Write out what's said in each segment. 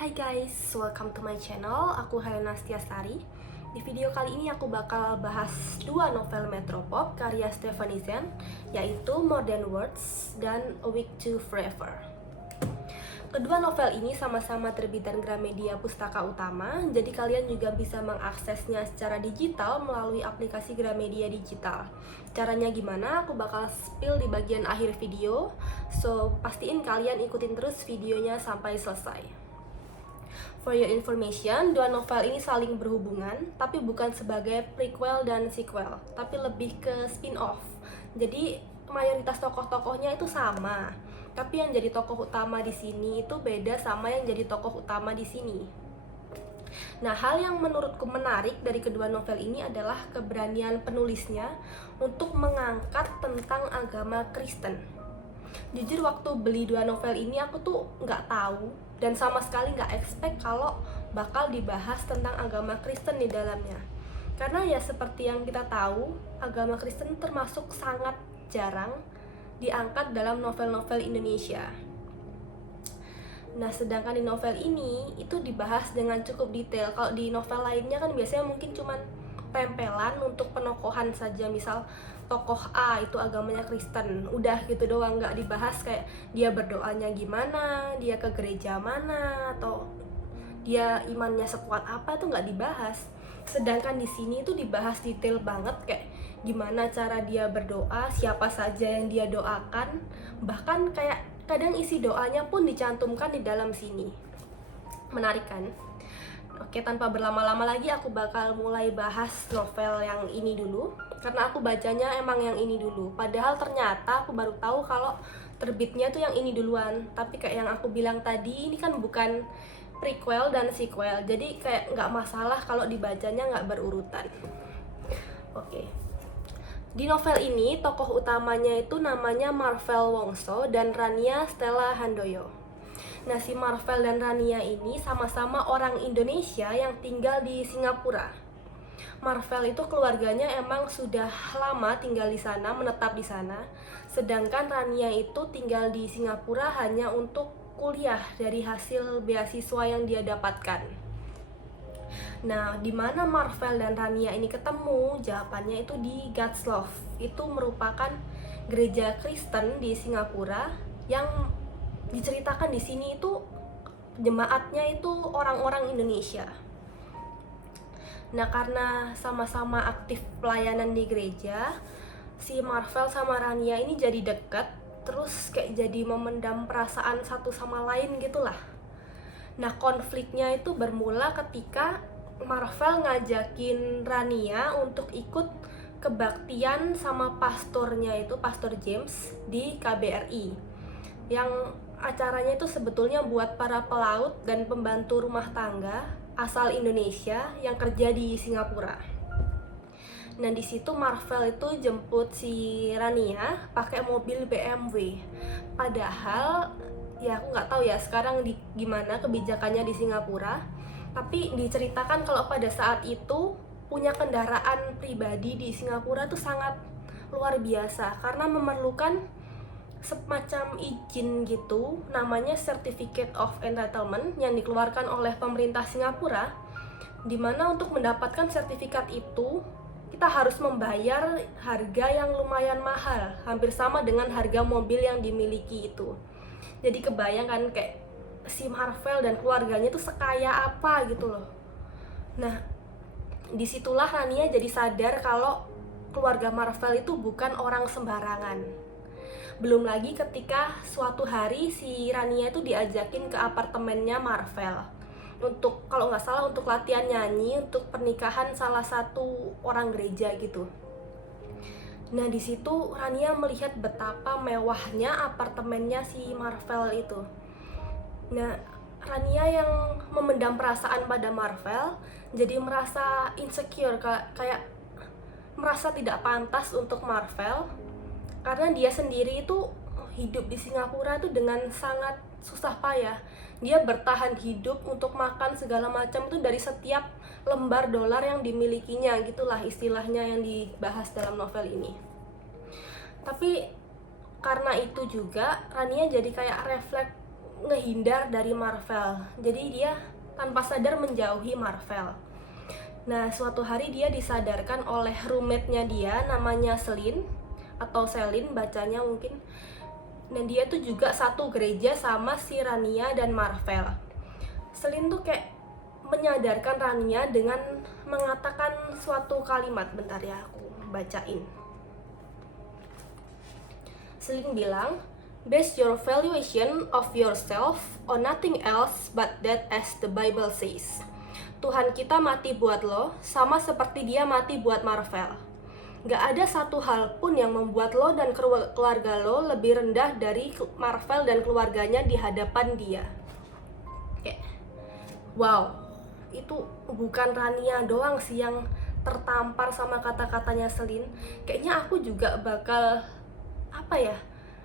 Hai guys, welcome to my channel. Aku Helena Stiastari. Di video kali ini aku bakal bahas dua novel Metropop karya Stephanie Zen, yaitu More Than Words dan A Week to Forever. Kedua novel ini sama-sama terbitan Gramedia Pustaka Utama, jadi kalian juga bisa mengaksesnya secara digital melalui aplikasi Gramedia Digital. Caranya gimana? Aku bakal spill di bagian akhir video, so pastiin kalian ikutin terus videonya sampai selesai. For your information, dua novel ini saling berhubungan, tapi bukan sebagai prequel dan sequel, tapi lebih ke spin-off. Jadi mayoritas tokoh-tokohnya itu sama, tapi yang jadi tokoh utama di sini itu beda sama yang jadi tokoh utama di sini. Nah, hal yang menurutku menarik dari kedua novel ini adalah keberanian penulisnya untuk mengangkat tentang agama Kristen. Jujur waktu beli dua novel ini aku tuh nggak tahu dan sama sekali nggak expect kalau bakal dibahas tentang agama Kristen di dalamnya. Karena ya seperti yang kita tahu, agama Kristen termasuk sangat jarang diangkat dalam novel-novel Indonesia. Nah, sedangkan di novel ini itu dibahas dengan cukup detail. Kalau di novel lainnya kan biasanya mungkin cuman tempelan untuk penokohan saja, misal tokoh A itu agamanya Kristen, udah gitu doang, nggak dibahas kayak dia berdoanya gimana, dia ke gereja mana, atau dia imannya sekuat apa, itu nggak dibahas. Sedangkan di sini itu dibahas detail banget, kayak gimana cara dia berdoa, siapa saja yang dia doakan, bahkan kayak kadang isi doanya pun dicantumkan di dalam sini. Menarik kan? Oke, tanpa berlama-lama lagi aku bakal mulai bahas novel yang ini dulu, karena aku bacanya emang yang ini dulu. Padahal ternyata aku baru tahu kalau terbitnya tuh yang ini duluan. Tapi kayak yang aku bilang tadi, ini kan bukan prequel dan sequel, jadi kayak nggak masalah kalau dibacanya nggak berurutan. Oke. Di novel ini tokoh utamanya itu namanya Marvel Wongso dan Rania Stella Handoyo. Nah, si Marvel dan Rania ini sama-sama orang Indonesia yang tinggal di Singapura. Marvel itu keluarganya emang sudah lama tinggal di sana, menetap di sana. Sedangkan Rania itu tinggal di Singapura hanya untuk kuliah dari hasil beasiswa yang dia dapatkan. Nah, di mana Marvel dan Rania ini ketemu? Jawabannya itu di God's Love. Itu merupakan gereja Kristen di Singapura yang diceritakan di sini itu jemaatnya itu orang-orang Indonesia. Nah, karena sama-sama aktif pelayanan di gereja, si Marvel sama Rania ini jadi deket, terus kayak jadi memendam perasaan satu sama lain gitulah. Nah, konfliknya itu bermula ketika Marvel ngajakin Rania untuk ikut kebaktian sama pastornya itu, Pastor James di KBRI, yang acaranya itu sebetulnya buat para pelaut dan pembantu rumah tangga asal Indonesia yang kerja di Singapura. Nah, di situ Marvel itu jemput si Rania pakai mobil BMW. Padahal ya aku nggak tahu ya sekarang gimana kebijakannya di Singapura. Tapi diceritakan kalau pada saat itu punya kendaraan pribadi di Singapura itu sangat luar biasa karena memerlukan semacam izin gitu, namanya Certificate of Entitlement yang dikeluarkan oleh pemerintah Singapura, dimana untuk mendapatkan sertifikat itu kita harus membayar harga yang lumayan mahal, hampir sama dengan harga mobil yang dimiliki itu. Jadi kebayangkan kayak si Marvel dan keluarganya itu sekaya apa gitu loh. Nah, disitulah Rania jadi sadar kalau keluarga Marvel itu bukan orang sembarangan. Belum lagi ketika suatu hari si Rania itu diajakin ke apartemennya Marvel untuk, kalau nggak salah, untuk latihan nyanyi untuk pernikahan salah satu orang gereja gitu. Nah, di situ Rania melihat betapa mewahnya apartemennya si Marvel itu. Nah, Rania yang memendam perasaan pada Marvel jadi merasa insecure, kayak merasa tidak pantas untuk Marvel, karena dia sendiri itu hidup di Singapura itu dengan sangat susah payah. Dia bertahan hidup untuk makan segala macam itu dari setiap lembar dolar yang dimilikinya, gitulah istilahnya yang dibahas dalam novel ini. Tapi karena itu juga Rania jadi kayak refleks ngehindar dari Marvel. Jadi dia tanpa sadar menjauhi Marvel. Nah, suatu hari dia disadarkan oleh roommate-nya dia, namanya Selin atau Selin bacanya mungkin. Dan dia tuh juga satu gereja sama si Rania dan Marvel. Selin tuh kayak menyadarkan Rania dengan mengatakan suatu kalimat. Bentar ya, aku bacain. Selin bilang, "Base your valuation of yourself on nothing else but that as the Bible says." Tuhan kita mati buat lo, sama seperti dia mati buat Marvel. Gak ada satu hal pun yang membuat lo dan keluarga lo lebih rendah dari Marvel dan keluarganya di hadapan dia. Wow, itu bukan Rania doang sih yang tertampar sama kata-katanya Selin. Kayaknya aku juga bakal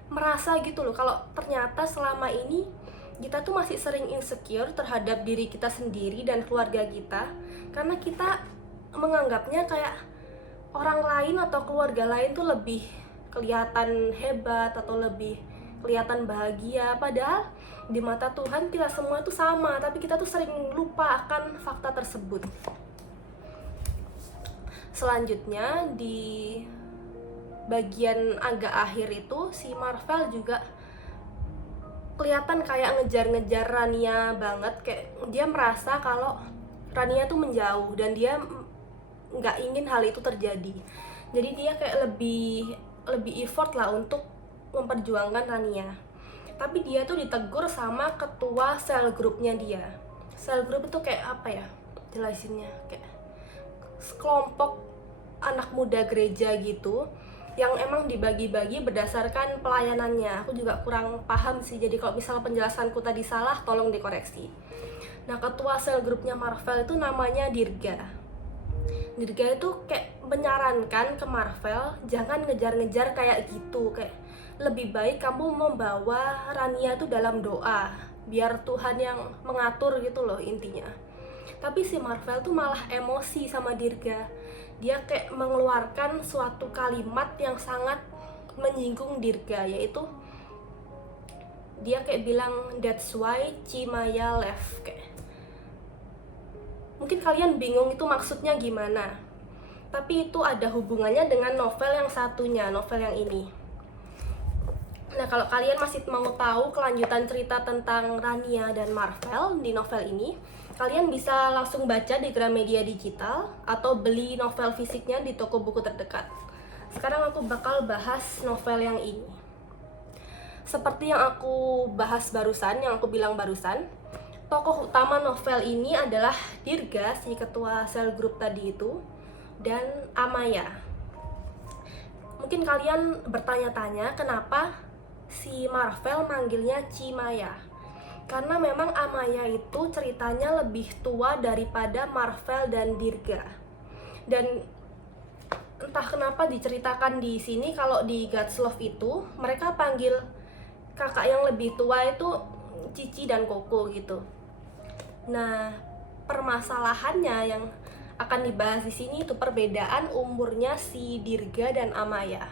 merasa gitu loh, kalau ternyata selama ini kita tuh masih sering insecure terhadap diri kita sendiri dan keluarga kita, karena kita menganggapnya kayak orang lain atau keluarga lain tuh lebih kelihatan hebat atau lebih kelihatan bahagia, padahal di mata Tuhan kita semua itu sama, tapi kita tuh sering lupa akan fakta tersebut. Selanjutnya di bagian agak akhir itu si Marvel juga kelihatan kayak ngejar-ngejar Rania banget, kayak dia merasa kalau Rania tuh menjauh dan dia nggak ingin hal itu terjadi. Jadi dia kayak lebih effort lah untuk memperjuangkan Rania. Tapi dia tuh ditegur sama ketua sel grupnya dia. Sel grup itu kayak apa ya jelasinnya, kayak kelompok anak muda gereja gitu yang emang dibagi-bagi berdasarkan pelayanannya. Aku juga kurang paham sih, jadi kalau misalnya penjelasanku tadi salah tolong dikoreksi. Nah, ketua sel grupnya Marvel itu namanya Dirga. Dirga itu kayak menyarankan ke Marvel, jangan ngejar-ngejar kayak gitu, kayak lebih baik kamu membawa Rania tuh dalam doa, biar Tuhan yang mengatur gitu loh intinya. Tapi si Marvel tuh malah emosi sama Dirga. Dia kayak mengeluarkan suatu kalimat yang sangat menyinggung Dirga, yaitu dia kayak bilang, "That's why Cimaya left." Kayak mungkin kalian bingung itu maksudnya gimana, tapi itu ada hubungannya dengan novel yang satunya, novel yang ini. Nah, kalau kalian masih mau tahu kelanjutan cerita tentang Rania dan Marvel di novel ini, kalian bisa langsung baca di Gramedia Digital atau beli novel fisiknya di toko buku terdekat. Sekarang aku bakal bahas novel yang ini. Seperti yang aku bahas barusan, yang aku bilang barusan, tokoh utama novel ini adalah Dirga, si ketua sel grup tadi itu, dan Amaya. Mungkin kalian bertanya-tanya kenapa si Marvel manggilnya Cimaya. Karena memang Amaya itu ceritanya lebih tua daripada Marvel dan Dirga. Dan entah kenapa diceritakan di sini kalau di God's Love itu mereka panggil kakak yang lebih tua itu Cici dan Koko gitu. Nah, permasalahannya yang akan dibahas di sini itu perbedaan umurnya si Dirga dan Amaya.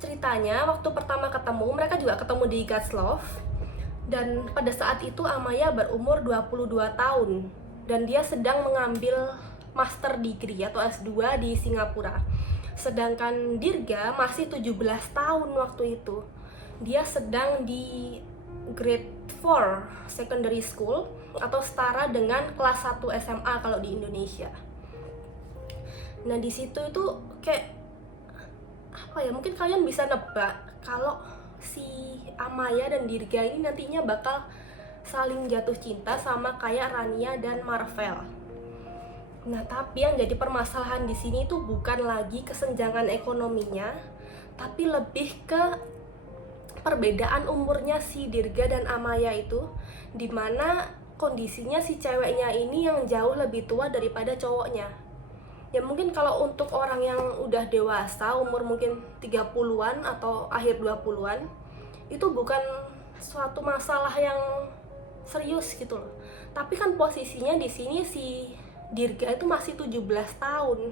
Ceritanya waktu pertama ketemu, mereka juga ketemu di God's Love, dan pada saat itu Amaya berumur 22 tahun dan dia sedang mengambil master degree atau S2 di Singapura. Sedangkan Dirga masih 17 tahun waktu itu. Dia sedang di grade 4 secondary school atau setara dengan kelas 1 SMA kalau di Indonesia. Nah, di situ itu kayak mungkin kalian bisa nebak kalau si Amaya dan Dirga ini nantinya bakal saling jatuh cinta sama kayak Rania dan Marvel. Nah, tapi yang jadi permasalahan di sini itu bukan lagi kesenjangan ekonominya, tapi lebih ke perbedaan umurnya si Dirga dan Amaya itu, dimana kondisinya si ceweknya ini yang jauh lebih tua daripada cowoknya. Ya mungkin kalau untuk orang yang udah dewasa, umur mungkin 30-an atau akhir 20-an, itu bukan suatu masalah yang serius gitu loh. Tapi kan posisinya di sini si Dirga itu masih 17 tahun.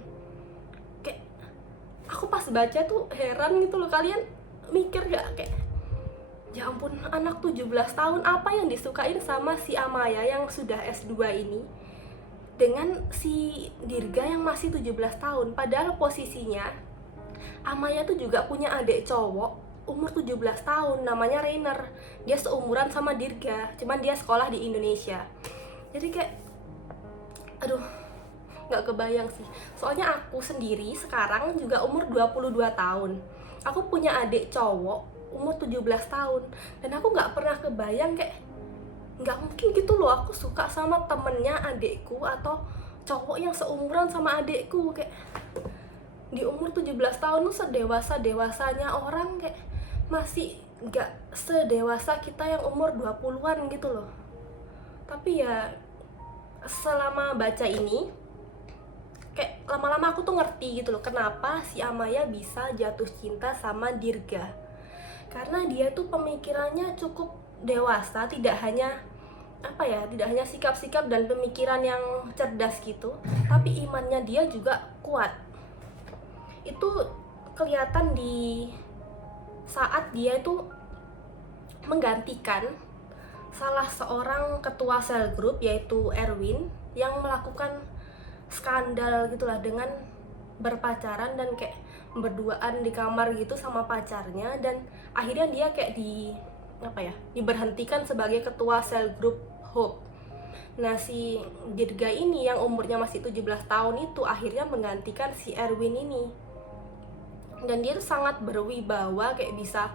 Kayak aku pas baca tuh heran gitu loh, kalian mikir gak kayak Ya ampun, anak 17 tahun apa yang disukain sama si Amaya yang sudah S2 ini dengan si Dirga yang masih 17 tahun. Padahal posisinya Amaya tuh juga punya adik cowok umur 17 tahun namanya Rainer. Dia seumuran sama Dirga, cuman dia sekolah di Indonesia. Jadi kayak aduh, nggak kebayang sih. Soalnya aku sendiri sekarang juga umur 22 tahun. Aku punya adik cowok umur 17 tahun. Dan aku nggak pernah kebayang kayak nggak mungkin gitu loh aku suka sama temennya adikku atau cowok yang seumuran sama adikku. Kayak di umur 17 tahun tuh sedewasa-dewasanya orang, kayak masih nggak sedewasa kita yang umur 20-an gitu loh. Tapi ya selama baca ini kayak lama-lama aku tuh ngerti gitu loh kenapa si Amaya bisa jatuh cinta sama Dirga. Karena dia tuh pemikirannya cukup dewasa, tidak hanya sikap-sikap dan pemikiran yang cerdas gitu, tapi imannya dia juga kuat. Itu kelihatan di saat dia itu menggantikan salah seorang ketua sel group yaitu Erwin yang melakukan skandal gitulah dengan berpacaran dan kayak berduaan di kamar gitu sama pacarnya, dan akhirnya dia kayak diberhentikan sebagai ketua sel group Hope. Nah, si Dirga ini yang umurnya masih 17 tahun itu akhirnya menggantikan si Erwin ini. Dan dia tuh sangat berwibawa, kayak bisa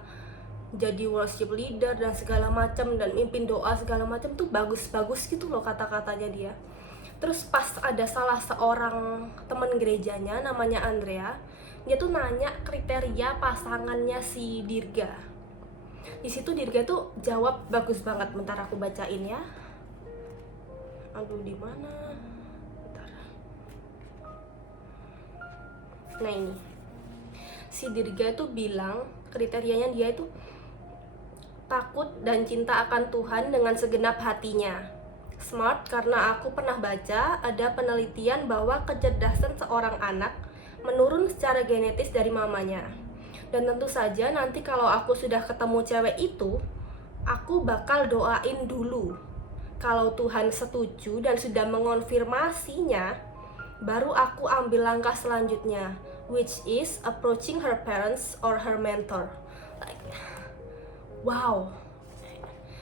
jadi worship leader dan segala macam, dan mimpin doa segala macam tuh bagus-bagus gitu loh kata-katanya dia. Terus pas ada salah seorang teman gerejanya namanya Andrea, dia tuh nanya kriteria pasangannya si Dirga. Di situ Dirga tuh jawab bagus banget. Bentar aku bacain ya. Aduh, di mana? Bentar. Nah, ini. Si Dirga tuh bilang kriterianya dia itu takut dan cinta akan Tuhan dengan segenap hatinya. Smart karena aku pernah baca ada penelitian bahwa kecerdasan seorang anak menurun secara genetis dari mamanya. Dan tentu saja nanti kalau aku sudah ketemu cewek itu, aku bakal doain dulu. Kalau Tuhan setuju dan sudah mengonfirmasinya, baru aku ambil langkah selanjutnya, which is approaching her parents or her mentor. Like, wow,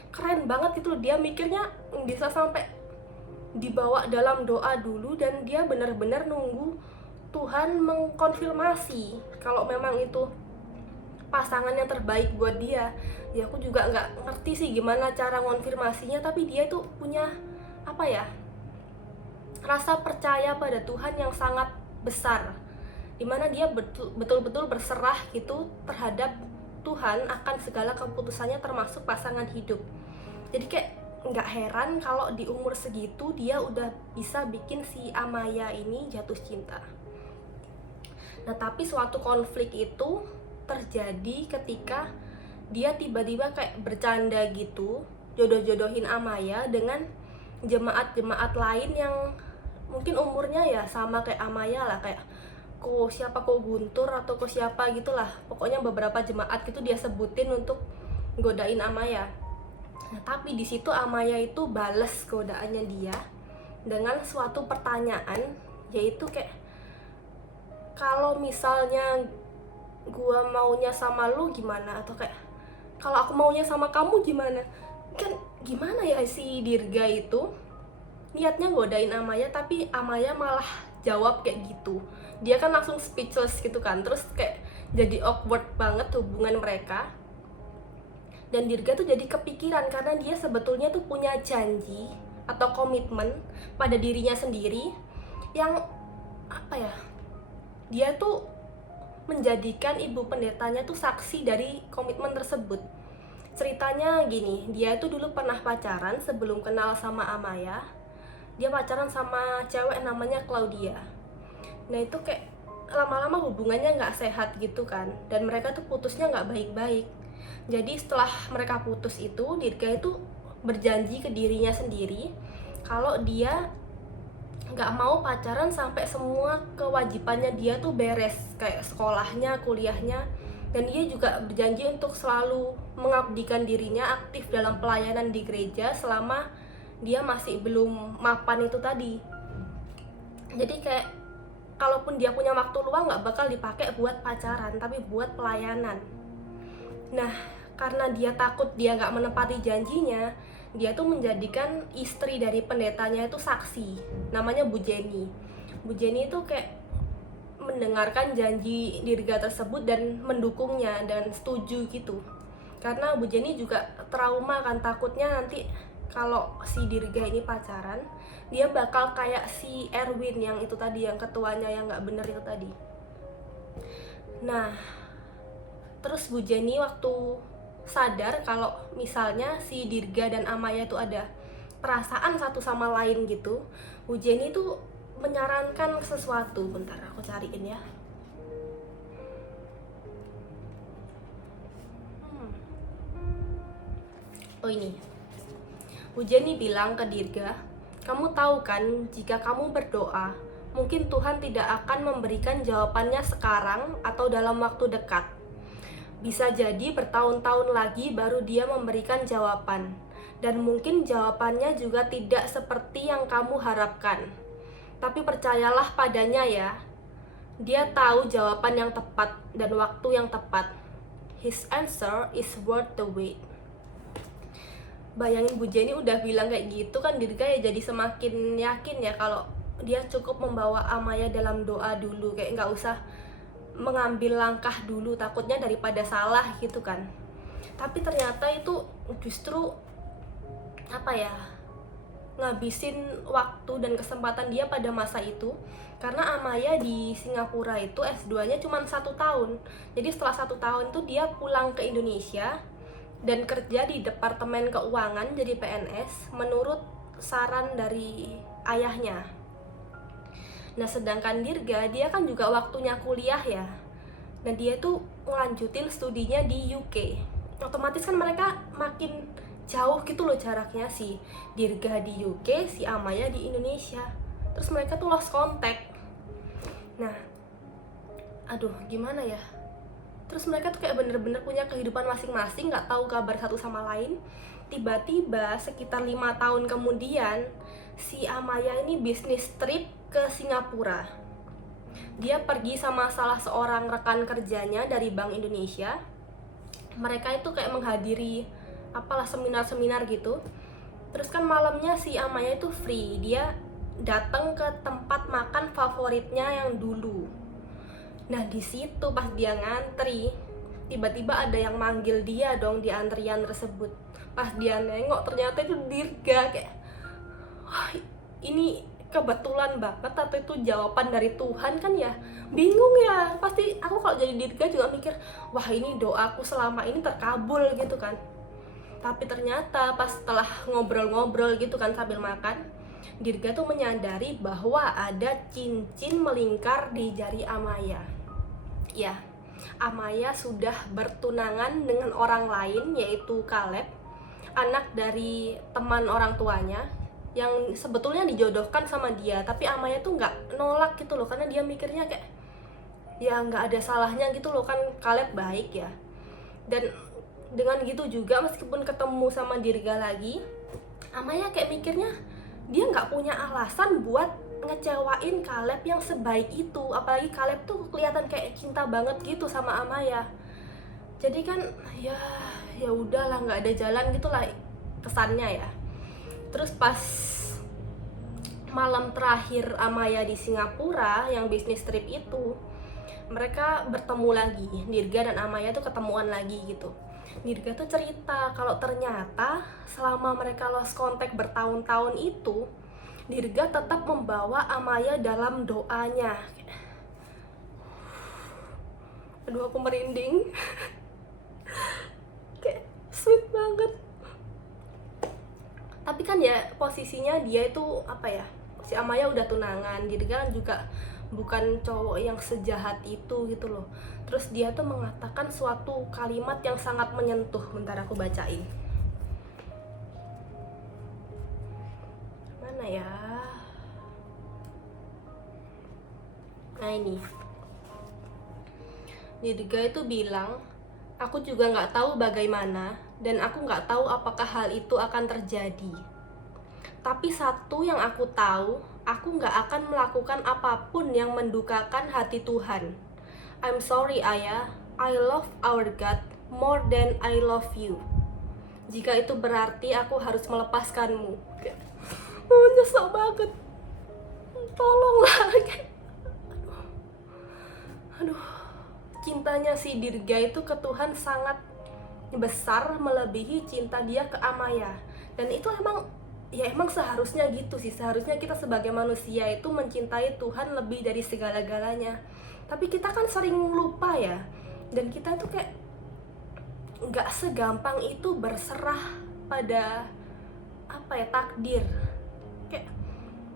keren banget gitu. Dia mikirnya bisa sampai dibawa dalam doa dulu, dan dia benar-benar nunggu Tuhan mengkonfirmasi kalau memang itu pasangan yang terbaik buat dia. Ya aku juga nggak ngerti sih gimana cara ngonfirmasinya, tapi dia tuh punya rasa percaya pada Tuhan yang sangat besar, dimana dia betul-betul berserah gitu terhadap Tuhan akan segala keputusannya termasuk pasangan hidup. Jadi kayak nggak heran kalau di umur segitu dia udah bisa bikin si Amaya ini jatuh cinta. Nah, tapi suatu konflik itu terjadi ketika dia tiba-tiba kayak bercanda gitu, jodoh-jodohin Amaya dengan jemaat-jemaat lain yang mungkin umurnya ya sama kayak Amaya lah, kayak ko Guntur atau ko siapa gitulah. Pokoknya beberapa jemaat gitu dia sebutin untuk godain Amaya. Nah, tapi di situ Amaya itu bales godaannya dia dengan suatu pertanyaan, yaitu kayak, kalau misalnya gua maunya sama lu gimana, atau kayak kalau aku maunya sama kamu gimana. Kan gimana ya, si Dirga itu niatnya godain Amaya, tapi Amaya malah jawab kayak gitu. Dia kan langsung speechless gitu kan, terus kayak jadi awkward banget hubungan mereka. Dan Dirga tuh jadi kepikiran karena dia sebetulnya tuh punya janji atau komitmen pada dirinya sendiri yang dia tuh menjadikan ibu pendetanya tuh saksi dari komitmen tersebut. Ceritanya gini, dia itu dulu pernah pacaran sebelum kenal sama Amaya. Dia pacaran sama cewek namanya Claudia. Nah, itu kayak lama-lama hubungannya nggak sehat gitu kan, dan mereka tuh putusnya nggak baik-baik. Jadi setelah mereka putus itu, Dirga itu berjanji ke dirinya sendiri kalau dia nggak mau pacaran sampai semua kewajibannya dia tuh beres, kayak sekolahnya, kuliahnya. Dan dia juga berjanji untuk selalu mengabdikan dirinya aktif dalam pelayanan di gereja selama dia masih belum mapan itu tadi. Jadi kayak kalaupun dia punya waktu luang nggak bakal dipakai buat pacaran, tapi buat pelayanan. Nah, karena dia takut dia nggak menepati janjinya, dia tuh menjadikan istri dari pendetanya itu saksi, namanya Bu Jenny. Bu Jenny itu kayak mendengarkan janji Dirga tersebut dan mendukungnya dan setuju gitu. Karena Bu Jenny juga trauma kan, takutnya nanti kalau si Dirga ini pacaran, dia bakal kayak si Erwin yang itu tadi, yang ketuanya yang nggak bener itu tadi. Nah, terus Bu Jenny waktu sadar kalau misalnya si Dirga dan Amaya itu ada perasaan satu sama lain gitu, Bu Jenny tuh menyarankan sesuatu. Bentar, aku cariin ya. Oh ini, Bu Jenny bilang ke Dirga, kamu tahu kan jika kamu berdoa, mungkin Tuhan tidak akan memberikan jawabannya sekarang atau dalam waktu dekat. Bisa jadi bertahun-tahun lagi baru dia memberikan jawaban. Dan mungkin jawabannya juga tidak seperti yang kamu harapkan. Tapi percayalah padanya ya, dia tahu jawaban yang tepat dan waktu yang tepat. His answer is worth the wait. Bayangin Bu Jenny udah bilang kayak gitu kan, Dirga ya jadi semakin yakin ya kalau dia cukup membawa Amaya dalam doa dulu, kayak nggak usah mengambil langkah dulu, takutnya daripada salah gitu kan. Tapi ternyata itu justru apa ya, ngabisin waktu dan kesempatan dia pada masa itu. Karena Amaya di Singapura itu S2-nya cuma 1 tahun. Jadi setelah 1 tahun itu dia pulang ke Indonesia dan kerja di Departemen Keuangan jadi PNS menurut saran dari ayahnya. Nah, sedangkan Dirga, dia kan juga waktunya kuliah ya, dan dia tuh ngelanjutin studinya di UK. Otomatis kan mereka makin jauh gitu loh jaraknya, si Dirga di UK, si Amaya di Indonesia. Terus mereka tuh lost contact. Nah, aduh gimana ya, terus mereka tuh kayak bener-bener punya kehidupan masing-masing, nggak tahu kabar satu sama lain. Tiba-tiba sekitar 5 tahun kemudian, si Amaya ini bisnis trip ke Singapura. Dia pergi sama salah seorang rekan kerjanya dari Bank Indonesia. Mereka itu kayak menghadiri apalah seminar-seminar gitu. Terus kan malamnya si Amaya itu free, dia datang ke tempat makan favoritnya yang dulu. Nah, di situ pas dia ngantri, tiba-tiba ada yang manggil dia dong di antrian tersebut. Pas dia nengok ternyata itu Dirga, kayak wah, ini kebetulan banget atau itu jawaban dari Tuhan kan ya. Bingung ya, pasti aku kalau jadi Dirga juga mikir, wah ini doaku selama ini terkabul gitu kan. Tapi ternyata pas setelah ngobrol-ngobrol gitu kan sambil makan, Dirga tuh menyadari bahwa ada cincin melingkar di jari Amaya. Ya, Amaya sudah bertunangan dengan orang lain, yaitu Caleb, anak dari teman orang tuanya, yang sebetulnya dijodohkan sama dia. Tapi Amaya tuh nggak nolak gitu loh, karena dia mikirnya kayak ya nggak ada salahnya gitu loh kan, Caleb baik ya. Dan dengan gitu juga meskipun ketemu sama Dirga lagi, Amaya kayak mikirnya dia nggak punya alasan buat ngecewain Caleb yang sebaik itu. Apalagi Caleb tuh kelihatan kayak cinta banget gitu sama Amaya. Jadi kan ya udahlah, nggak ada jalan gitulah kesannya ya. Terus pas malam terakhir Amaya di Singapura yang bisnis trip itu, mereka bertemu lagi. Dirga dan Amaya tuh ketemuan lagi gitu. Dirga tuh cerita kalau ternyata selama mereka lost contact bertahun-tahun itu, Dirga tetap membawa Amaya dalam doanya. Aduh, aku merinding. Kayak sweet banget. Tapi kan ya posisinya dia itu apa ya, si Amaya udah tunangan, Dirga kan juga bukan cowok yang sejahat itu gitu loh. Terus dia tuh mengatakan suatu kalimat yang sangat menyentuh. Bentar aku bacain. Mana ya? Nah ini, Dirga itu bilang, Aku juga nggak tahu bagaimana, dan aku nggak tahu apakah hal itu akan terjadi. Tapi satu yang aku tahu, aku nggak akan melakukan apapun yang mendukakan hati Tuhan. I'm sorry ayah, I love our God more than I love you. Jika itu berarti aku harus melepaskanmu. Nyesek banget. Tolonglah. Aduh. Cintanya si Dirga itu ke Tuhan sangat besar, melebihi cinta dia ke Amaya. Dan itu emang seharusnya gitu sih. Seharusnya kita sebagai manusia itu mencintai Tuhan lebih dari segala-galanya. Tapi kita kan sering lupa ya. Dan kita tuh kayak nggak segampang itu berserah pada takdir. Kayak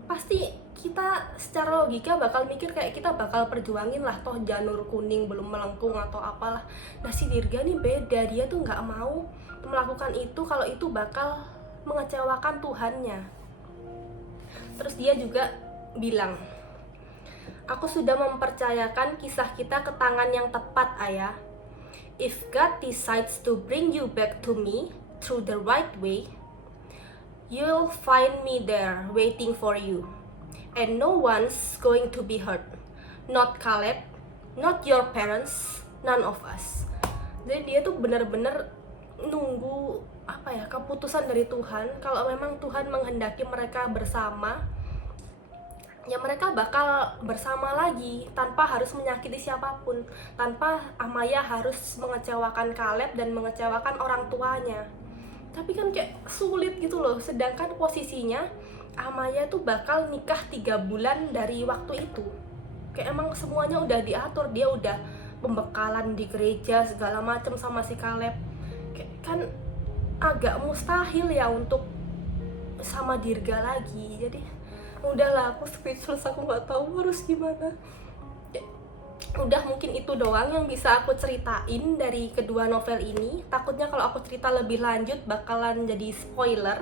pasti kita secara logika bakal mikir kayak kita bakal perjuangin lah, toh janur kuning belum melengkung atau apalah. Nah si Dirga nih beda, dia tuh nggak mau melakukan itu kalau itu bakal mengecewakan Tuhannya. Terus dia juga bilang, aku sudah mempercayakan kisah kita ke tangan yang tepat ayah. If God decides to bring you back to me through the right way, you'll find me there waiting for you. And no one's going to be hurt. Not Caleb, not your parents, none of us. Jadi dia tuh bener-bener nunggu keputusan dari Tuhan. Kalau memang Tuhan menghendaki mereka bersama, ya mereka bakal bersama lagi tanpa harus menyakiti siapapun, tanpa Amaya harus mengecewakan Caleb dan mengecewakan orang tuanya. Tapi kan kayak sulit gitu loh, sedangkan posisinya Amaya tuh bakal nikah 3 bulan dari waktu itu. Kayak emang semuanya udah diatur, dia udah pembekalan di gereja segala macam sama si Caleb. Kayak kan agak mustahil ya untuk sama Dirga lagi. Jadi udahlah, aku speechless, aku nggak tahu harus gimana. Udah, mungkin itu doang yang bisa aku ceritain dari kedua novel ini. Takutnya kalau aku cerita lebih lanjut bakalan jadi spoiler.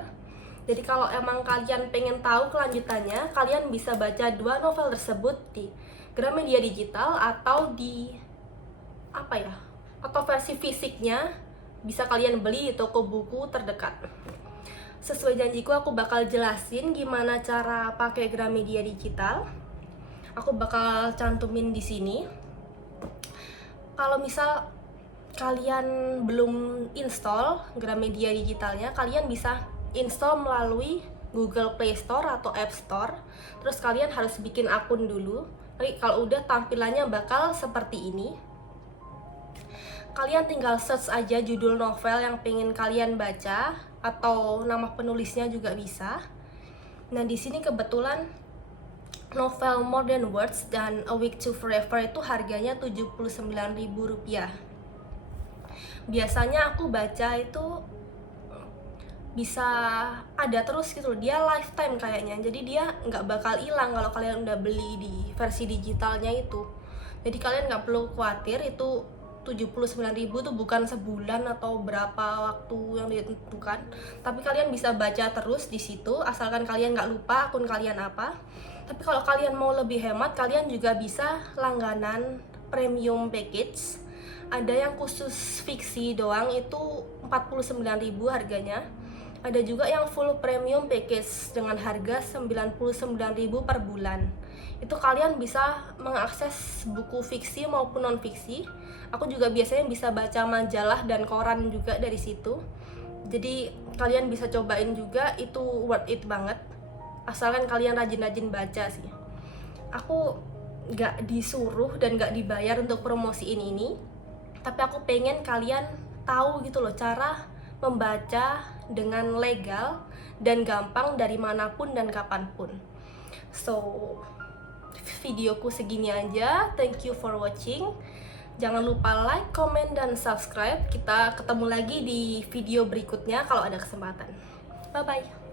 Jadi kalau emang kalian pengen tahu kelanjutannya, kalian bisa baca 2 novel tersebut di Gramedia Digital atau di atau versi fisiknya bisa kalian beli di toko buku terdekat. Sesuai janjiku, aku bakal jelasin gimana cara pakai Gramedia Digital. Aku bakal cantumin di sini. Kalau misal kalian belum install Gramedia Digitalnya, kalian bisa install melalui Google Play Store atau App Store. Terus kalian harus bikin akun dulu. Nanti kalau udah, tampilannya bakal seperti ini. Kalian tinggal search aja judul novel yang pengen kalian baca atau nama penulisnya juga bisa. Nah, di sini kebetulan novel More Than Words dan A Week to Forever itu harganya Rp79.000. Biasanya aku baca itu bisa ada terus gitu loh, dia lifetime kayaknya, jadi dia nggak bakal hilang kalau kalian udah beli di versi digitalnya itu. Jadi kalian nggak perlu khawatir, itu 79.000 tuh bukan sebulan atau berapa waktu yang ditentukan, tapi kalian bisa baca terus di situ asalkan kalian nggak lupa akun kalian apa. Tapi kalau kalian mau lebih hemat, kalian juga bisa langganan premium package. Ada yang khusus fiksi doang, itu 49.000 harganya. Ada juga yang full premium package dengan harga 99.000 per bulan. Itu kalian bisa mengakses buku fiksi maupun non fiksi. Aku juga biasanya bisa baca majalah dan koran juga dari situ. Jadi kalian bisa cobain juga, itu worth it banget. Asalkan kalian rajin-rajin baca sih. Aku gak disuruh dan gak dibayar untuk promosiin ini, tapi aku pengen kalian tahu gitu loh cara membaca dengan legal dan gampang dari manapun dan kapanpun. So, videoku segini aja. Thank you for watching. Jangan lupa like, comment, dan subscribe. Kita ketemu lagi di video berikutnya kalau ada kesempatan. Bye-bye.